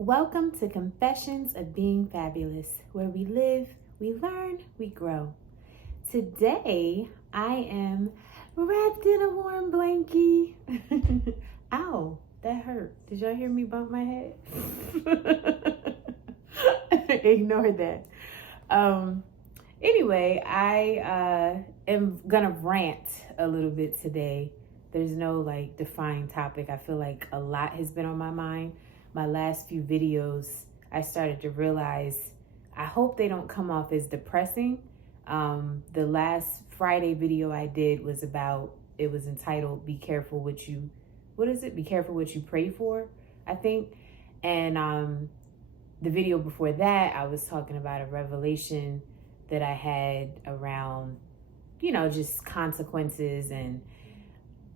Welcome to Confessions of Being Fabulous, where we live, we learn, we grow. Today, I am wrapped in a warm blankie. Ow, that hurt. Did y'all hear me bump my head? Ignore that. Anyway, I am gonna rant a little bit today. There's no defined topic. I feel like a lot has been on my mind. My last few videos, I started to realize I hope they don't come off as depressing. The last Friday video I did was entitled Be Careful What You, Be Careful What You Pray For, I think. And the video before that, I was talking about a revelation that I had around, just consequences. And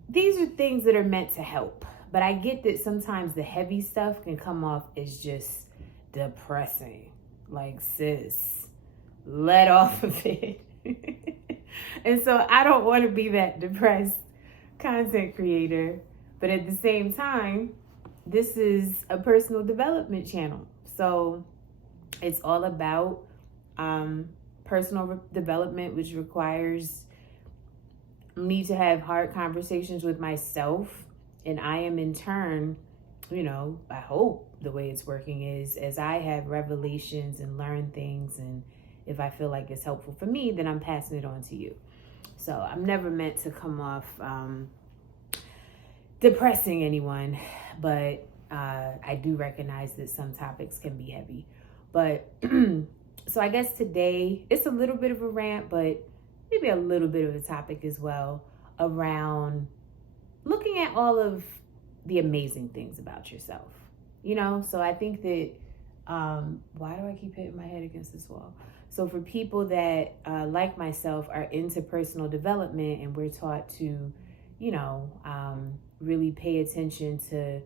these are things that are meant to help. But I get that sometimes the heavy stuff can come off as just depressing. Like, sis, let off of it. And so I don't want to be that depressed content creator. But at the same time, this is a personal development channel. So it's all about personal development, which requires me to have hard conversations with myself. And I am in turn, I hope the way it's working is as I have revelations and learn things, and if I feel like it's helpful for me, then I'm passing it on to you. So I'm never meant to come off depressing anyone, but I do recognize that some topics can be heavy. But so I guess today it's a little bit of a rant, but maybe a little bit of a topic as well around looking at all of the amazing things about yourself, So I think that, why do I keep hitting my head against this wall? So for people that, like myself, are into personal development, and we're taught to, really pay attention to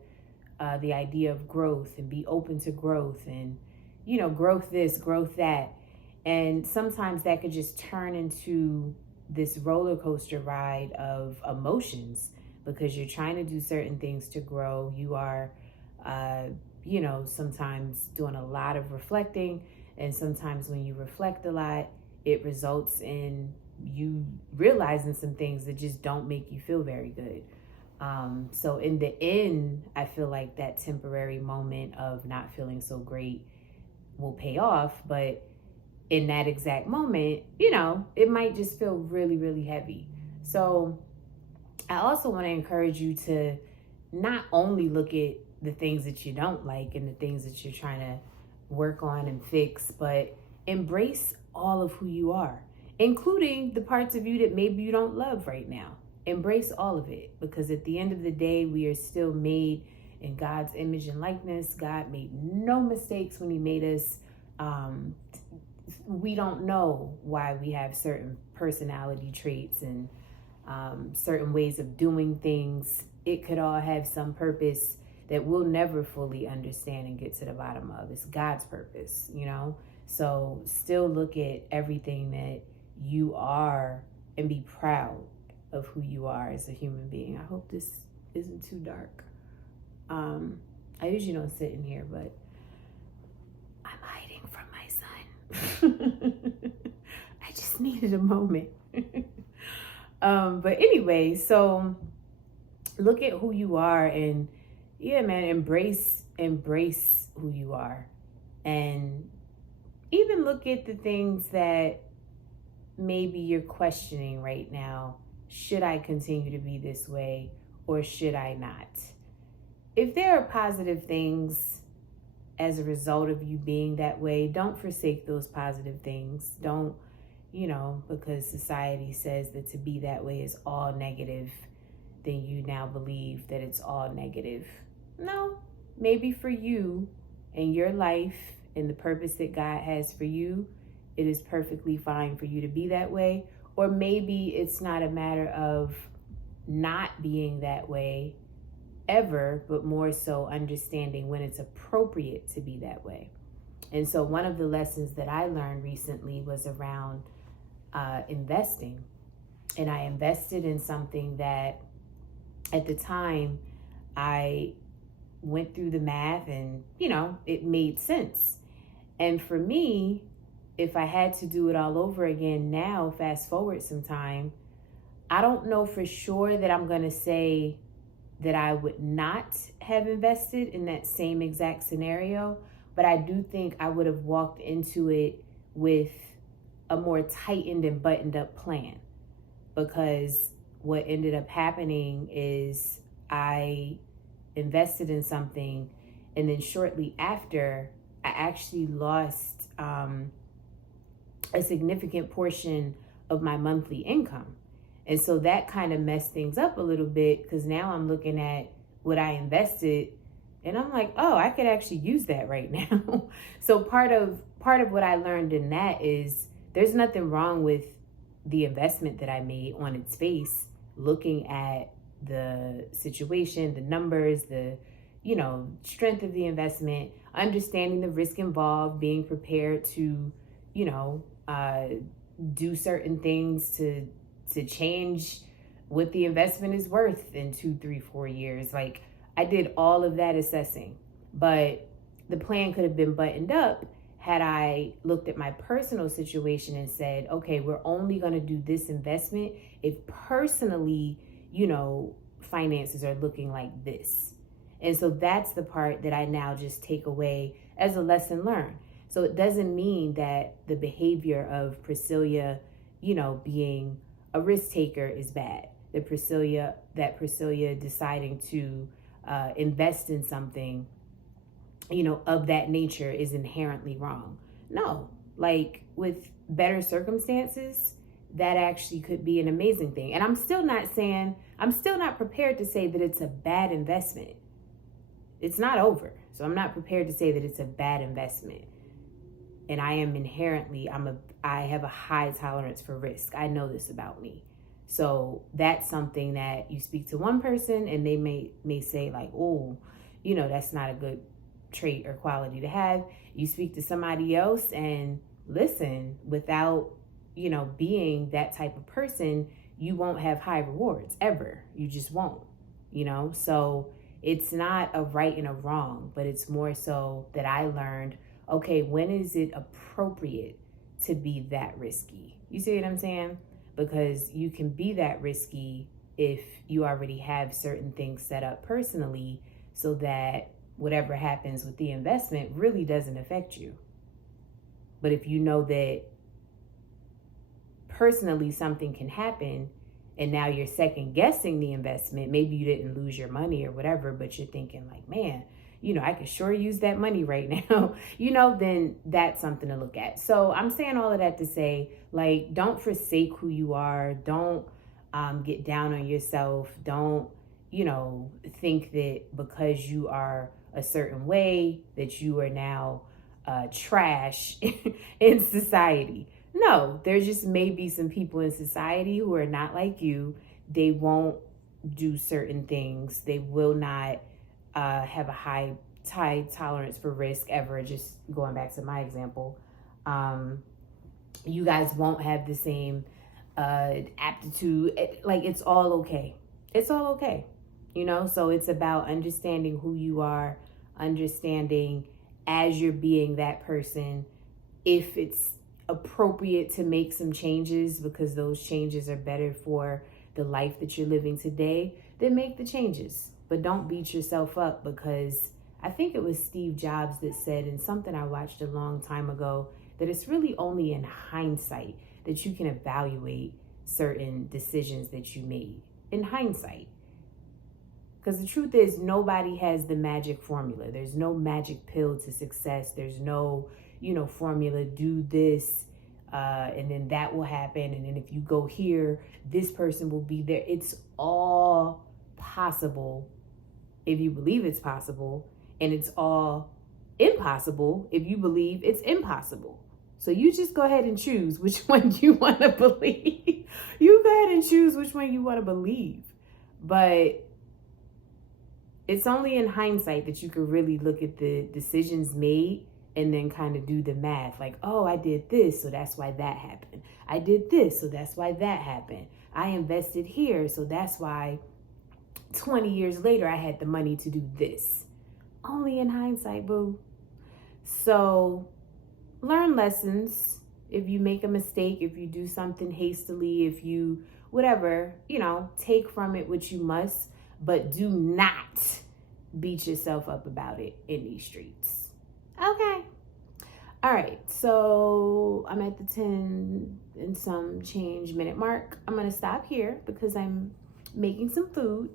the idea of growth and be open to growth and, growth this, growth that. And sometimes that could just turn into this roller coaster ride of emotions, because you're trying to do certain things to grow. You are, sometimes doing a lot of reflecting. And sometimes when you reflect a lot, it results in you realizing some things that just don't make you feel very good. So in the end, I feel like that temporary moment of not feeling so great will pay off. But in that exact moment, it might just feel really, really heavy. So I also want to encourage you to not only look at the things that you don't like and the things that you're trying to work on and fix, but embrace all of who you are, including the parts of you that maybe you don't love right now. Embrace all of it, because at the end of the day, we are still made in God's image and likeness. God made no mistakes when he made us. We don't know why we have certain personality traits and certain ways of doing things. It could all have some purpose that we'll never fully understand and get to the bottom of. It's God's purpose, So still look at everything that you are and be proud of who you are as a human being. I hope this isn't too dark. I usually don't sit in here, but I'm hiding from my son. I just needed a moment. But anyway, so look at who you are, and embrace who you are, and even look at the things that maybe you're questioning right now. Should I continue to be this way, or should I not? If there are positive things as a result of you being that way, don't forsake those positive things. Don't, because society says that to be that way is all negative, then you now believe that it's all negative. No, maybe for you and your life and the purpose that God has for you, it is perfectly fine for you to be that way. Or maybe it's not a matter of not being that way ever, but more so understanding when it's appropriate to be that way. And so one of the lessons that I learned recently was around investing. And I invested in something that at the time I went through the math and, it made sense. And for me, if I had to do it all over again now, fast forward some time, I don't know for sure that I'm going to say that I would not have invested in that same exact scenario, but I do think I would have walked into it with a more tightened and buttoned up plan, because what ended up happening is I invested in something, and then shortly after, I actually lost a significant portion of my monthly income. And so that kind of messed things up a little bit, because now I'm looking at what I invested and I'm like, oh, I could actually use that right now. So part of what I learned in that is there's nothing wrong with the investment that I made on its face, looking at the situation, the numbers, the strength of the investment, understanding the risk involved, being prepared to do certain things to change what the investment is worth in 2, 3, 4 years. Like, I did all of that assessing, but the plan could have been buttoned up had I looked at my personal situation and said, okay, we're only going to do this investment if personally, finances are looking like this. And so that's the part that I now just take away as a lesson learned. So it doesn't mean that the behavior of Priscilya, being a risk taker is bad. That Priscilya deciding to invest in something, of that nature is inherently wrong. No, like with better circumstances, that actually could be an amazing thing. And I'm still not prepared to say that it's a bad investment. It's not over. So I'm not prepared to say that it's a bad investment. And I am inherently, I have a high tolerance for risk. I know this about me. So that's something that you speak to one person and they may say like, oh, that's not a good trait or quality to have. You speak to somebody else and listen, without, being that type of person, you won't have high rewards ever. You just won't, So it's not a right and a wrong, but it's more so that I learned, okay, when is it appropriate to be that risky? You see what I'm saying? Because you can be that risky if you already have certain things set up personally so that whatever happens with the investment really doesn't affect you. But if you know that personally something can happen and now you're second guessing the investment, maybe you didn't lose your money or whatever, but you're thinking like, man, I could sure use that money right now, then that's something to look at. So I'm saying all of that to say, like, don't forsake who you are. Don't get down on yourself. Don't, think that because you are a certain way that you are now trash in society. No, there just may be some people in society who are not like you. They won't do certain things. They will not have a high tolerance for risk ever. Just going back to my example, you guys won't have the same aptitude. Like, it's all okay. It's all okay. So it's about understanding who you are, understanding as you're being that person, if it's appropriate to make some changes because those changes are better for the life that you're living today, then make the changes. But don't beat yourself up, because I think it was Steve Jobs that said in something I watched a long time ago that it's really only in hindsight that you can evaluate certain decisions that you made. In hindsight. Because the truth is, nobody has the magic formula. There's no magic pill to success. There's no, formula, do this, and then that will happen. And then if you go here, this person will be there. It's all possible if you believe it's possible, and it's all impossible if you believe it's impossible. So you just go ahead and choose which one you want to believe. You go ahead and choose which one you want to believe. But it's only in hindsight that you can really look at the decisions made and then kind of do the math. Like, oh, I did this, so that's why that happened. I did this, so that's why that happened. I invested here, so that's why 20 years later I had the money to do this. only in hindsight, boo. So learn lessons. If you make a mistake, if you do something hastily, if you, whatever, take from it what you must, but do not beat yourself up about it in these streets. Okay. All right. So I'm at the 10 and some change minute mark. I'm going to stop here because I'm making some food.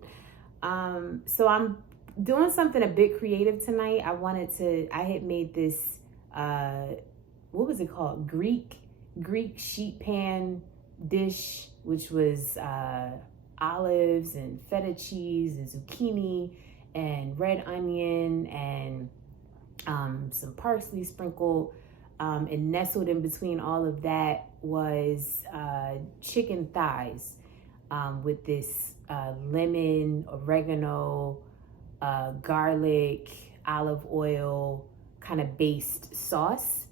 So I'm doing something a bit creative tonight. I had made this, what was it called? Greek sheet pan dish, which was olives and feta cheese and zucchini and red onion and some parsley sprinkled, and nestled in between all of that was chicken thighs with this lemon, oregano, garlic, olive oil kind of based sauce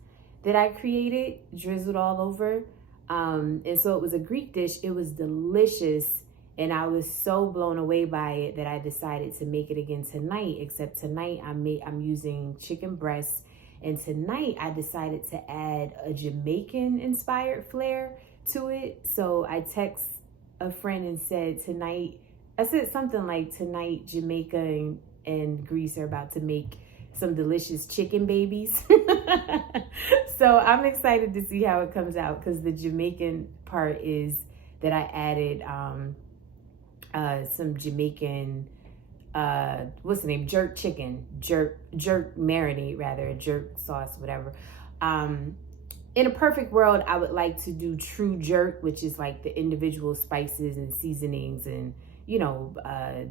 that I created, drizzled all over. And so it was a Greek dish. It was delicious. And I was so blown away by it that I decided to make it again tonight, except tonight I'm using chicken breasts. And tonight I decided to add a Jamaican inspired flair to it. So I text a friend and said I said something like, tonight Jamaica and Greece are about to make some delicious chicken babies. So I'm excited to see how it comes out, because the Jamaican part is that I added some Jamaican what's the name, jerk marinade, rather, jerk sauce, whatever. In a perfect world, I would like to do true jerk, which is like the individual spices and seasonings and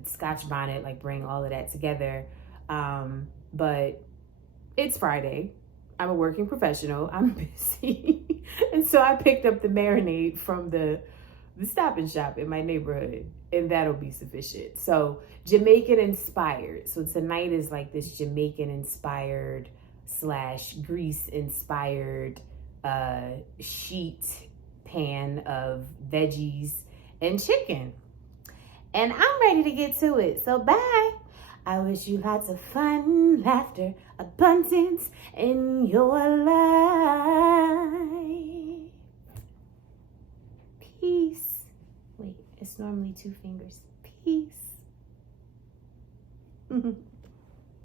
Scotch bonnet, like bring all of that together. But it's Friday. I'm a working professional. I'm busy. And so I picked up the marinade from the Stop and Shop in my neighborhood, and that'll be sufficient. So Jamaican inspired. So tonight is like this Jamaican inspired / Greece inspired sheet pan of veggies and chicken. And I'm ready to get to it. So bye. I wish you lots of fun, laughter, abundance in your life. Peace. Wait, it's normally 2 fingers. Peace.